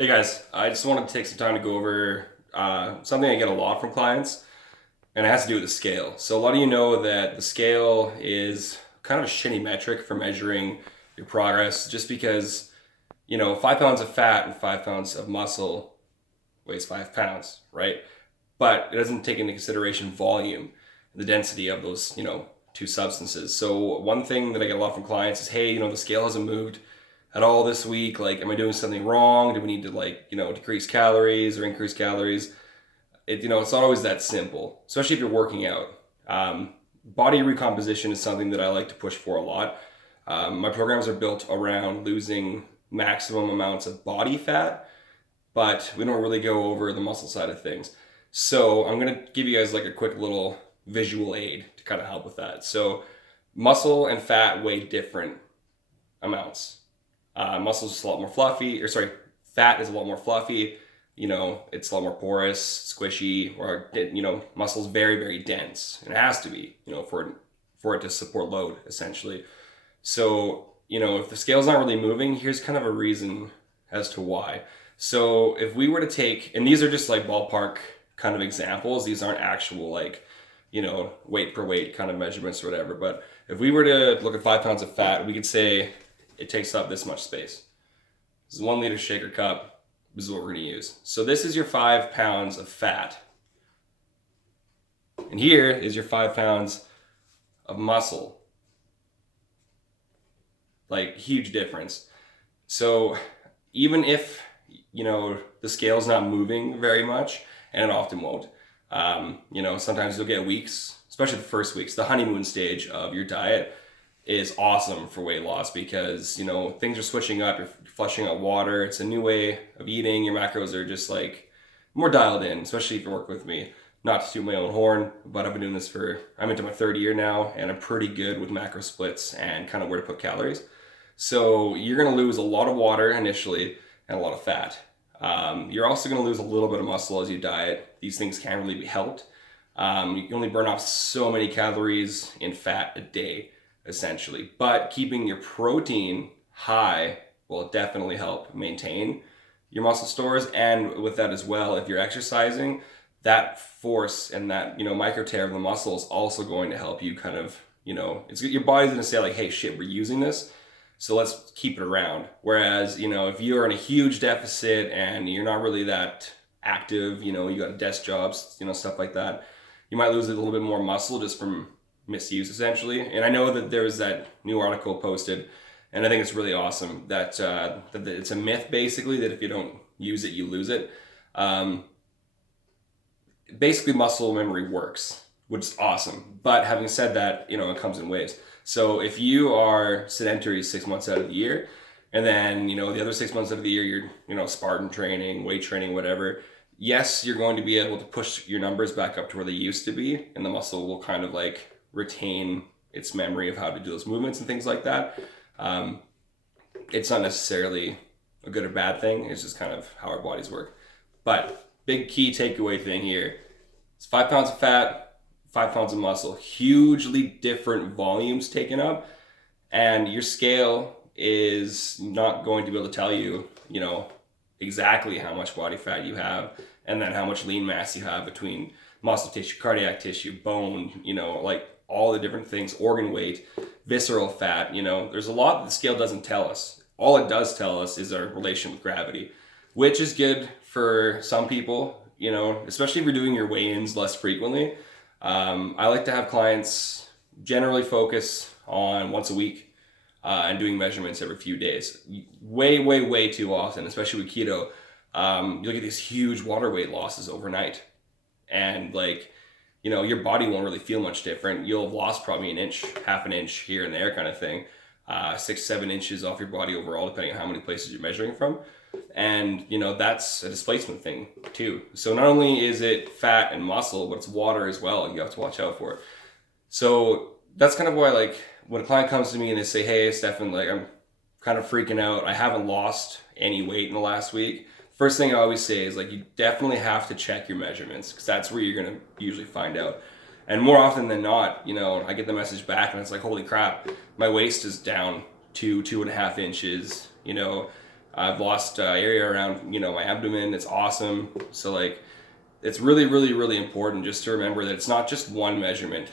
Hey guys, I just wanted to take some time to go over something I get a lot from clients, and it has to do with the scale. So a lot of you know that the scale is kind of a shitty metric for measuring your progress, just because 5 pounds of fat and 5 pounds of muscle weighs 5 pounds, right? But it doesn't take into consideration volume, the density of those two substances. So one thing that I get a lot from clients is, hey, the scale hasn't moved at all this week. Like, am I doing something wrong? Do we need to decrease calories or increase calories? It's not always that simple, especially if you're working out. Body recomposition is something that I like to push for a lot. My programs are built around losing maximum amounts of body fat, but we don't really go over the muscle side of things. So I'm going to give you guys like a quick little visual aid to kind of help with that. So muscle and fat weigh different amounts. Muscle is a lot more fluffy, or sorry, fat is a lot more fluffy. It's a lot more porous, squishy, or muscle is very, very dense. And it has to be, for it to support load, essentially. So, if the scale's not really moving, here's kind of a reason as to why. So if we were to take, and these are just like ballpark kind of examples, these aren't actual weight per weight kind of measurements or whatever. But if we were to look at 5 pounds of fat, we could say it takes up this much space. This is a 1 liter shaker cup. This is what we're going to use. So this is your 5 pounds of fat. And here is your 5 pounds of muscle. Like, huge difference. So even if, the scale's not moving very much, and it often won't, sometimes you'll get weeks, especially the first weeks, the honeymoon stage of your diet is awesome for weight loss because, things are switching up, you're flushing out water, it's a new way of eating, your macros are just like more dialed in, especially if you work with me. Not to toot my own horn, but I've been doing this I'm into my third year now, and I'm pretty good with macro splits and kind of where to put calories. So you're going to lose a lot of water initially and a lot of fat. You're also going to lose a little bit of muscle as you diet. These things can't really be helped. You can only burn off so many calories in fat a day, essentially. But keeping your protein high will definitely help maintain your muscle stores. And with that as well, if you're exercising, that force and that, micro tear of the muscle is also going to help you kind of, your body's going to say like, hey, shit, we're using this, so let's keep it around. Whereas, if you're in a huge deficit and you're not really that active, you got desk jobs, stuff like that, you might lose a little bit more muscle just from misuse, essentially. And I know that there's that new article posted, and I think it's really awesome that it's a myth, basically, that if you don't use it, you lose it. Basically, muscle memory works, which is awesome. But having said that, it comes in waves. So if you are sedentary 6 months out of the year, and then, the other 6 months out of the year, you're, Spartan training, weight training, whatever, yes, you're going to be able to push your numbers back up to where they used to be, and the muscle will kind of like retain its memory of how to do those movements and things like that. It's not necessarily a good or bad thing. It's just kind of how our bodies work. But big key takeaway thing here, it's 5 pounds of fat, 5 pounds of muscle, hugely different volumes taken up, and your scale is not going to be able to tell you, exactly how much body fat you have, and then how much lean mass you have between muscle tissue, cardiac tissue, bone, like all the different things, organ weight, visceral fat, there's a lot that the scale doesn't tell us. All it does tell us is our relation with gravity, which is good for some people, especially if you're doing your weigh-ins less frequently. I like to have clients generally focus on once a week and doing measurements every few days. Way too often, especially with keto, you'll get these huge water weight losses overnight. And your body won't really feel much different. You'll have lost probably an inch, half an inch here and there kind of thing. 6-7 inches off your body overall, depending on how many places you're measuring from. And that's a displacement thing too. So not only is it fat and muscle, but it's water as well. You have to watch out for it. So that's kind of why, when a client comes to me and they say, hey, Stefan, I'm kind of freaking out, I haven't lost any weight in the last week, first thing I always say is you definitely have to check your measurements, because that's where you're going to usually find out. And more often than not, I get the message back and it's like, holy crap, my waist is down 2.5 inches, I've lost area around, my abdomen. It's awesome. So like, it's really, really, really important just to remember that it's not just one measurement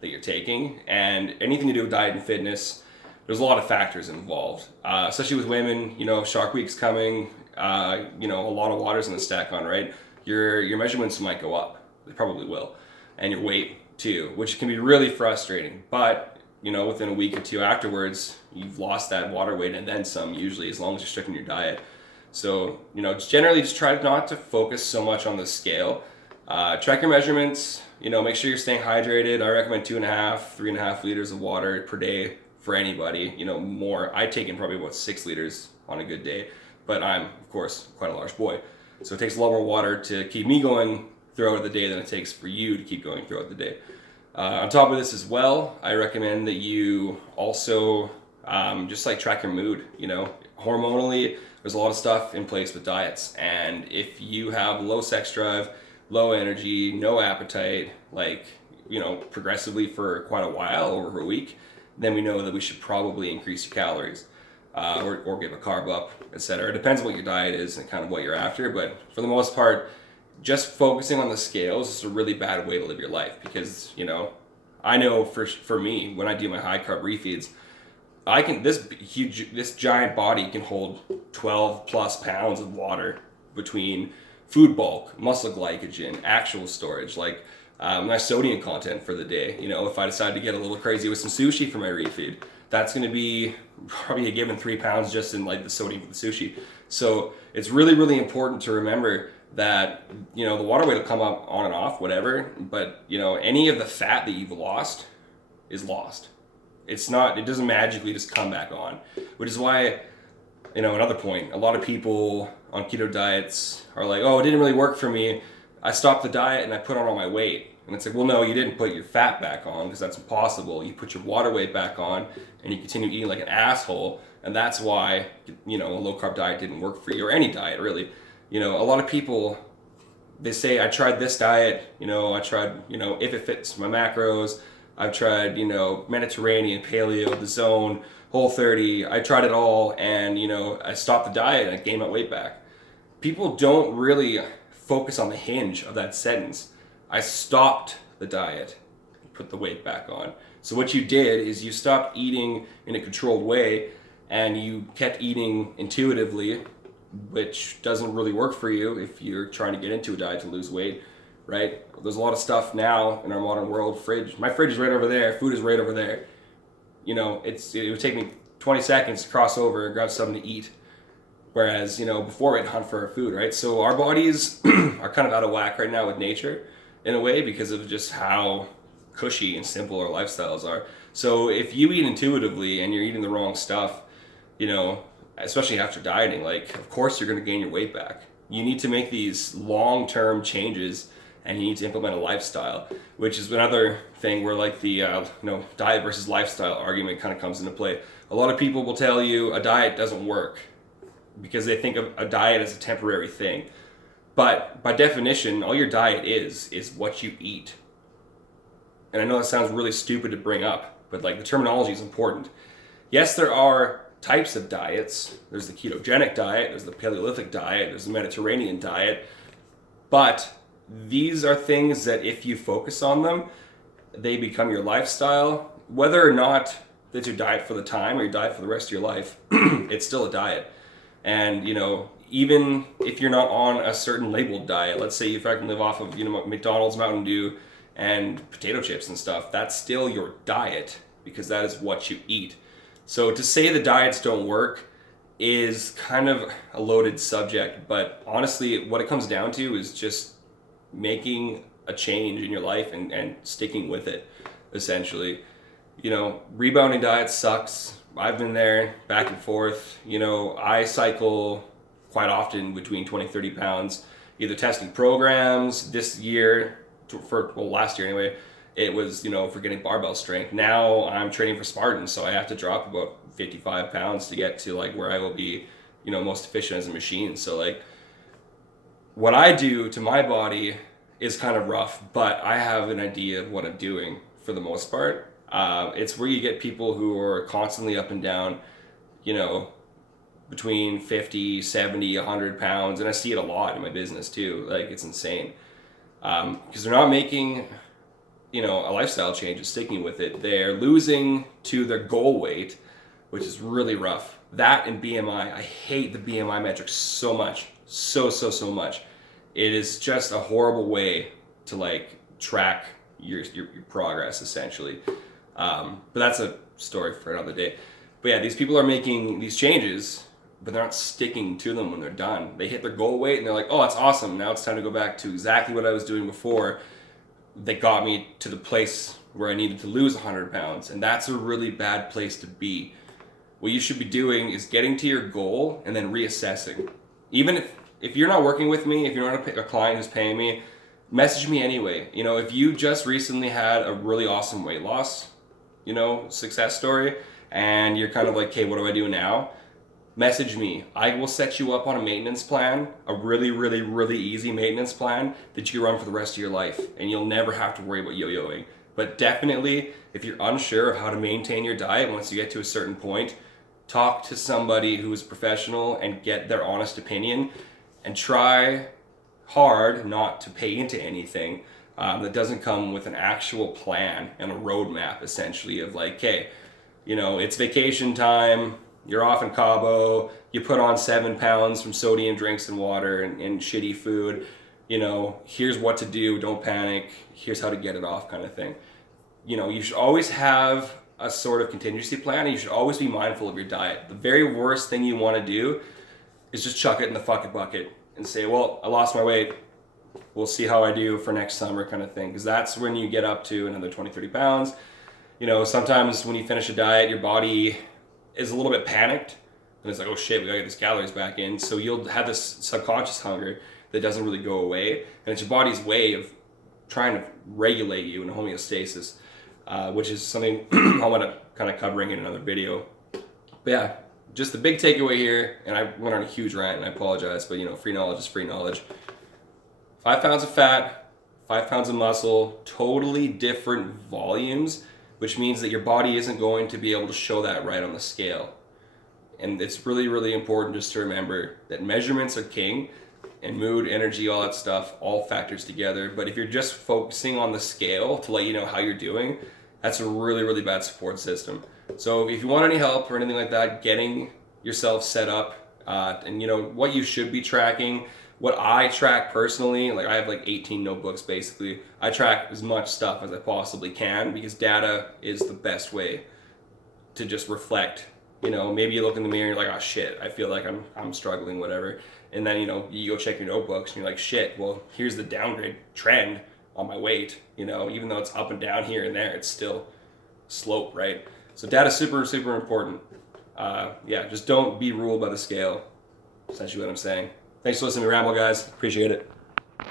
that you're taking, and anything to do with diet and fitness, there's a lot of factors involved, especially with women. Shark Week's coming. A lot of water's in the stack on, right? Your measurements might go up. They probably will, and your weight too, which can be really frustrating. But within a week or two afterwards, you've lost that water weight and then some. Usually, as long as you're sticking to your diet. So generally just try not to focus so much on the scale. Track your measurements. Make sure you're staying hydrated. I recommend 2.5, 3.5 liters of water per day for anybody. More. I take in probably about 6 liters on a good day, but I'm of course quite a large boy, so it takes a lot more water to keep me going throughout the day than it takes for you to keep going throughout the day. On top of this as well, I recommend that you also just like track your mood. Hormonally, there's a lot of stuff in place with diets, and if you have low sex drive, low energy, no appetite, progressively for quite a while, over a week, then we know that we should probably increase your calories, or give a carb up, etc. It depends on what your diet is and kind of what you're after, but for the most part, just focusing on the scales is a really bad way to live your life, because I know for me, when I do my high carb refeeds, this giant body can hold 12 plus pounds of water between food bulk, muscle glycogen, actual storage, my sodium content for the day. If I decide to get a little crazy with some sushi for my refeed, that's going to be probably a given 3 pounds just in the sodium for the sushi. So it's really, really important to remember that the water weight will come up on and off, whatever, but any of the fat that you've lost is lost. It doesn't magically just come back on, which is why, another point, a lot of people on keto diets are like, oh, it didn't really work for me. I stopped the diet and I put on all my weight. And it's like, well, no, you didn't put your fat back on, because that's impossible. You put your water weight back on and you continue eating like an asshole. And that's why, a low carb diet didn't work for you, or any diet really. A lot of people, they say, I tried this diet, I tried, if it fits my macros. I've tried, Mediterranean, paleo, the zone, Whole30. I tried it all, and, I stopped the diet and I gained my weight back. People don't really focus on the hinge of that sentence. I stopped the diet and put the weight back on. So what you did is you stopped eating in a controlled way, and you kept eating intuitively, which doesn't really work for you if you're trying to get into a diet to lose weight. Right? There's a lot of stuff now in our modern world. My fridge is right over there. Food is right over there. It would take me 20 seconds to cross over and grab something to eat. Whereas, before we'd hunt for our food, right? So our bodies are kind of out of whack right now with nature in a way, because of just how cushy and simple our lifestyles are. So if you eat intuitively and you're eating the wrong stuff, especially after dieting, of course you're going to gain your weight back. You need to make these long-term changes, and you need to implement a lifestyle, which is another thing where the diet versus lifestyle argument kind of comes into play. A lot of people will tell you a diet doesn't work because they think of a diet as a temporary thing. But by definition, all your diet is what you eat. And I know that sounds really stupid to bring up, but the terminology is important. Yes, there are types of diets. There's the ketogenic diet, there's the Paleolithic diet, there's the Mediterranean diet, but these are things that if you focus on them, they become your lifestyle. Whether or not that's your diet for the time or your diet for the rest of your life, it's still a diet. And, even if you're not on a certain labeled diet, let's say you can live off of, McDonald's, Mountain Dew, and potato chips and stuff, that's still your diet, because that is what you eat. So to say the diets don't work is kind of a loaded subject, but honestly, what it comes down to is just making a change in your life and sticking with it, essentially. Rebounding diet sucks. I've been there, back and forth. I cycle quite often between 20, 30 pounds, either testing programs this year, last year anyway, it was, for getting barbell strength. Now I'm training for Spartans, so I have to drop about 55 pounds to get to where I will be, most efficient as a machine. So what I do to my body is kind of rough, but I have an idea of what I'm doing for the most part. It's where you get people who are constantly up and down, between 50, 70, 100 pounds. And I see it a lot in my business too. Like, it's insane. Because they're not making, a lifestyle change and sticking with it. They're losing to their goal weight, which is really rough. That and BMI. I hate the BMI metric so much. So much. It is just a horrible way to like track your progress, essentially. But that's a story for another day. But yeah, these people are making these changes, but they're not sticking to them when they're done. They hit their goal weight and they're like, oh, that's awesome. Now it's time to go back to exactly what I was doing before. That got me to the place where I needed to lose 100 pounds. And that's a really bad place to be. What you should be doing is getting to your goal and then reassessing. Even if you're not working with me, if you're not a client who's paying me, message me anyway. If you just recently had a really awesome weight loss, success story, and you're kind of like, okay, what do I do now? Message me. I will set you up on a maintenance plan, a really, really, really easy maintenance plan that you run for the rest of your life, and you'll never have to worry about yo-yoing. But definitely, if you're unsure of how to maintain your diet once you get to a certain point, talk to somebody who is professional and get their honest opinion, and try hard not to pay into anything that doesn't come with an actual plan and a roadmap, essentially, of like, okay, it's vacation time, you're off in Cabo, you put on 7 pounds from sodium drinks and water and shitty food, here's what to do, don't panic, here's how to get it off, kind of thing. You should always have a sort of contingency plan, and you should always be mindful of your diet. The very worst thing you want to do is just chuck it in the fucking bucket and say, well, I lost my weight, we'll see how I do for next summer, kind of thing. Because that's when you get up to another 20, 30 pounds. Sometimes when you finish a diet, your body is a little bit panicked. And it's like, oh shit, we gotta get these calories back in. So you'll have this subconscious hunger that doesn't really go away. And it's your body's way of trying to regulate you in homeostasis, which is something I want to kind of covering in another video. But yeah, just the big takeaway here, and I went on a huge rant and I apologize, but free knowledge is free knowledge. 5 pounds of fat, 5 pounds of muscle, totally different volumes, which means that your body isn't going to be able to show that right on the scale. And it's really, really important just to remember that measurements are king, and mood, energy, all that stuff, all factors together. But if you're just focusing on the scale to let you know how you're doing, that's a really, really bad support system. So if you want any help or anything like that, getting yourself set up, and what you should be tracking, what I track personally, like I have like 18 notebooks basically. I track as much stuff as I possibly can because data is the best way to just reflect. Maybe you look in the mirror and you're like, oh shit, I feel like I'm struggling, whatever. And then, you go check your notebooks and you're like, shit, well, here's the downgrade trend on my weight. Even though it's up and down here and there, it's still slope, right? So data's super, super important. Just don't be ruled by the scale. Essentially what I'm saying. Thanks for listening to me ramble, guys. Appreciate it.